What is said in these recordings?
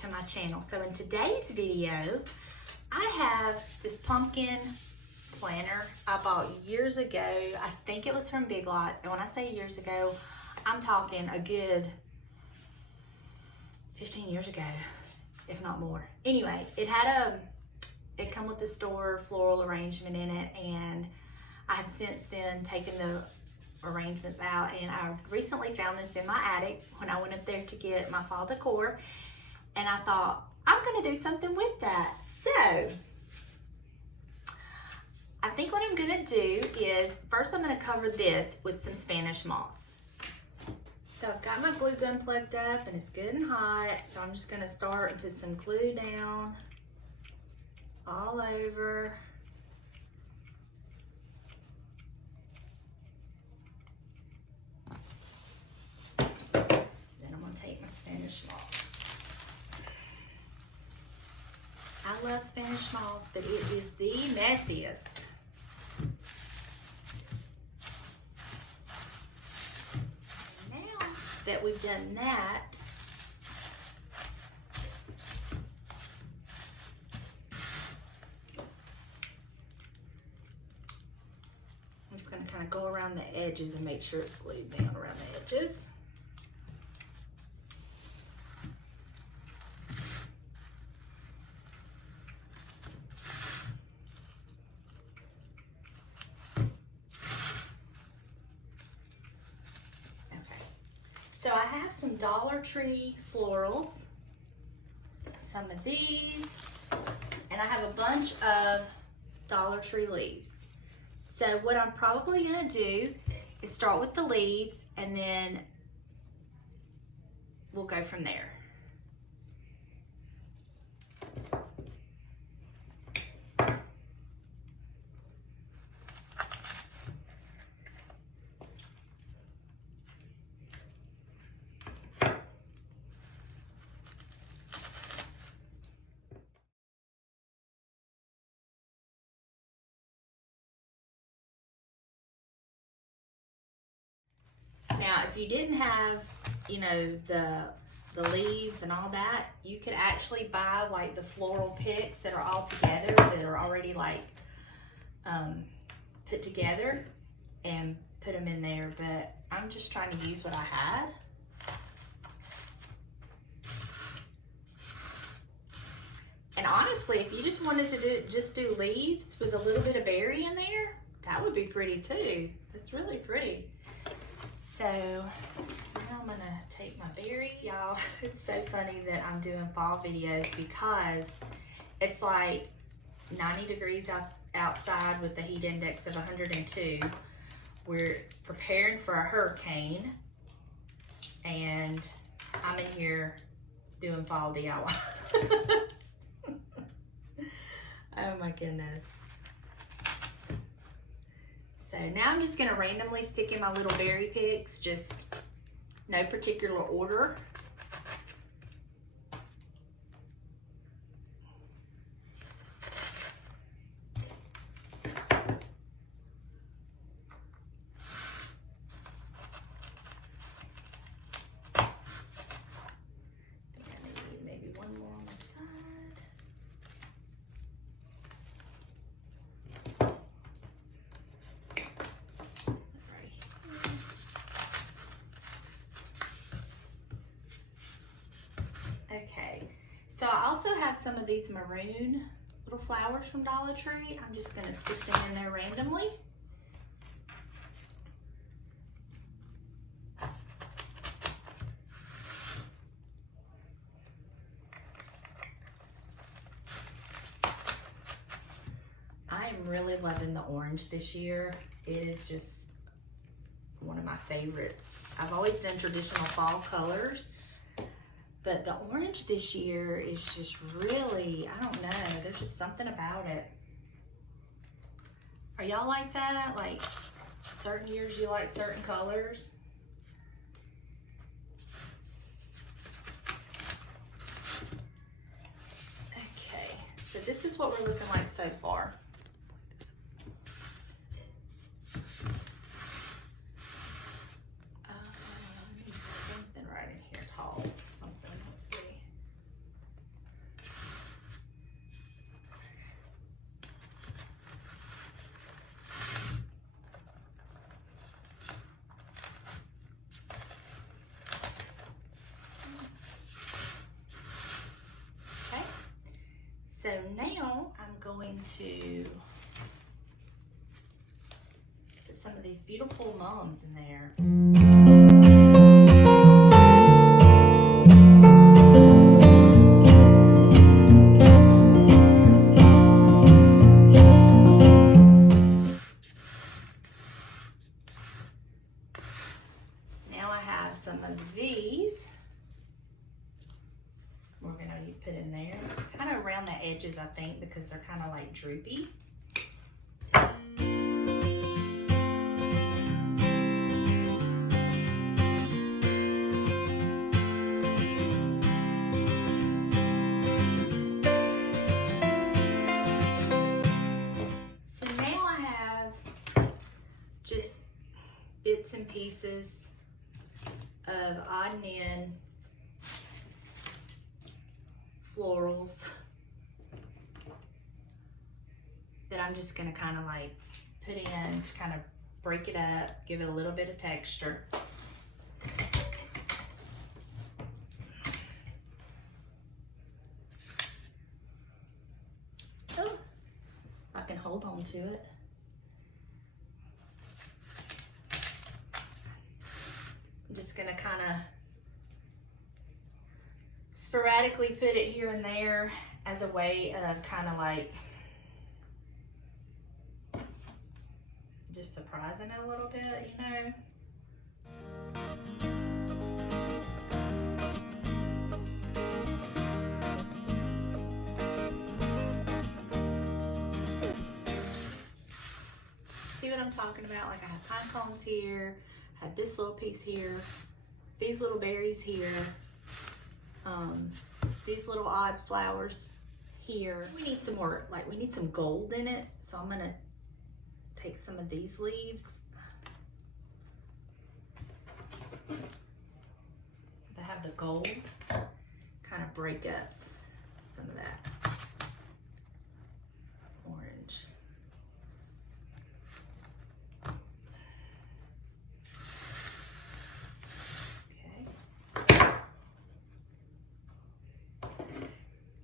to my channel. So in today's video, I have this pumpkin planner I bought years ago. I think it was from Big Lots. And when I say years ago, I'm talking a good 15 years ago, if not more. Anyway, it come with the store floral arrangement in it, and I have since then taken the arrangements out, and I recently found this in my attic when I went up there to get my fall decor, and I thought, I'm gonna do something with that. So I think what I'm gonna do is, first I'm gonna cover this with some Spanish moss. So I've got my glue gun plugged up and it's good and hot, so I'm just gonna start and put some glue down all over. Then I'm gonna take my Spanish moss. I love Spanish moss, but it is the messiest. Now that we've done that, I'm just going to kind of go around the edges and make sure it's glued down around the edges. So I have some Dollar Tree florals, some of these, and I have a bunch of Dollar Tree leaves. So what I'm probably gonna do is start with the leaves, and then we'll go from there. Now, if you didn't have, you know, the leaves and all that, you could actually buy like the floral picks that are all together, that are already like put together, and put them in there. But I'm just trying to use what I had. And honestly, if you just wanted to do leaves with a little bit of berry in there, that would be pretty too. It's really pretty. So now I'm gonna take my berry. Y'all, it's so funny that I'm doing fall videos because it's like 90 degrees outside with the heat index of 102. We're preparing for a hurricane, and I'm in here doing fall DIY. Oh my goodness. So now I'm just gonna randomly stick in my little berry picks, just no particular order. Maybe one more on the side. Okay, so I also have some of these maroon little flowers from Dollar Tree. I'm just gonna stick them in there randomly. I am really loving the orange this year. It is just one of my favorites. I've always done traditional fall colors, but the orange this year is just really, I don't know, there's just something about it. Are y'all like that? Like certain years you like certain colors? Okay, so this is what we're looking like so far. Something right in here, tall, something, let's see. to put some of these beautiful mums in there. Now I have some of these we're gonna put in there, kind of around the edges, I think, because they're kind of like droopy. So now I have just bits and pieces of odd and end florals that I'm just gonna kind of like put in to kind of break it up, give it a little bit of texture. Oh, I can hold on to it. I'm just gonna kind of sporadically put it here and there as a way of kind of like just surprising it a little bit, you know. See what I'm talking about? Like I have pine cones here, I have this little piece here, these little berries here, these little odd flowers here. We need some more, like we need some gold in it. So I'm gonna take some of these leaves. That have the gold, kind of break up some of that orange.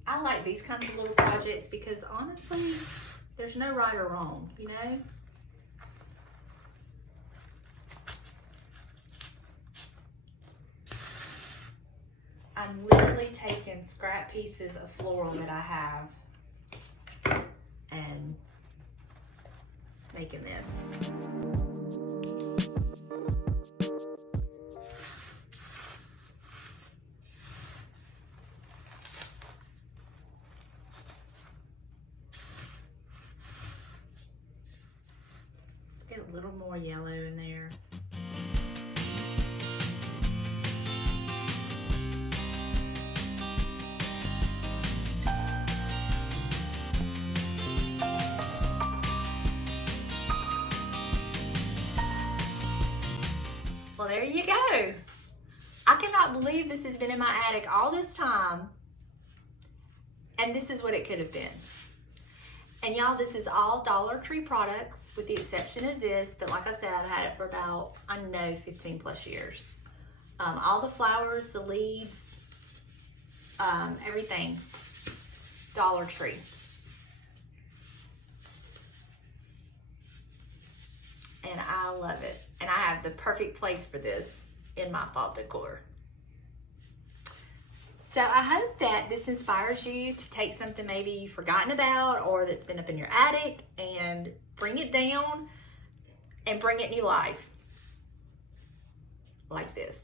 I like these kinds of little projects because honestly, there's no right or wrong, you know? I'm literally taking scrap pieces of floral that I have and making this. Get a little more yellow in there. Well, there you go. I cannot believe this has been in my attic all this time, and this is what it could have been. And y'all, this is all Dollar Tree products with the exception of this, but like I said, I've had it for about, I know, 15 plus years. All the flowers, the leaves, everything, Dollar Tree. And I love it. And I have the perfect place for this in my fall decor. So I hope that this inspires you to take something maybe you've forgotten about or that's been up in your attic and bring it down and bring it new life like this.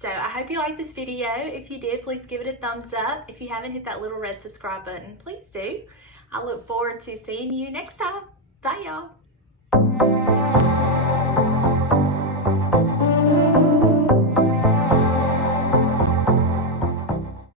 So I hope you liked this video. If you did, please give it a thumbs up. If you haven't hit that little red subscribe button, please do. I look forward to seeing you next time. Bye, y'all.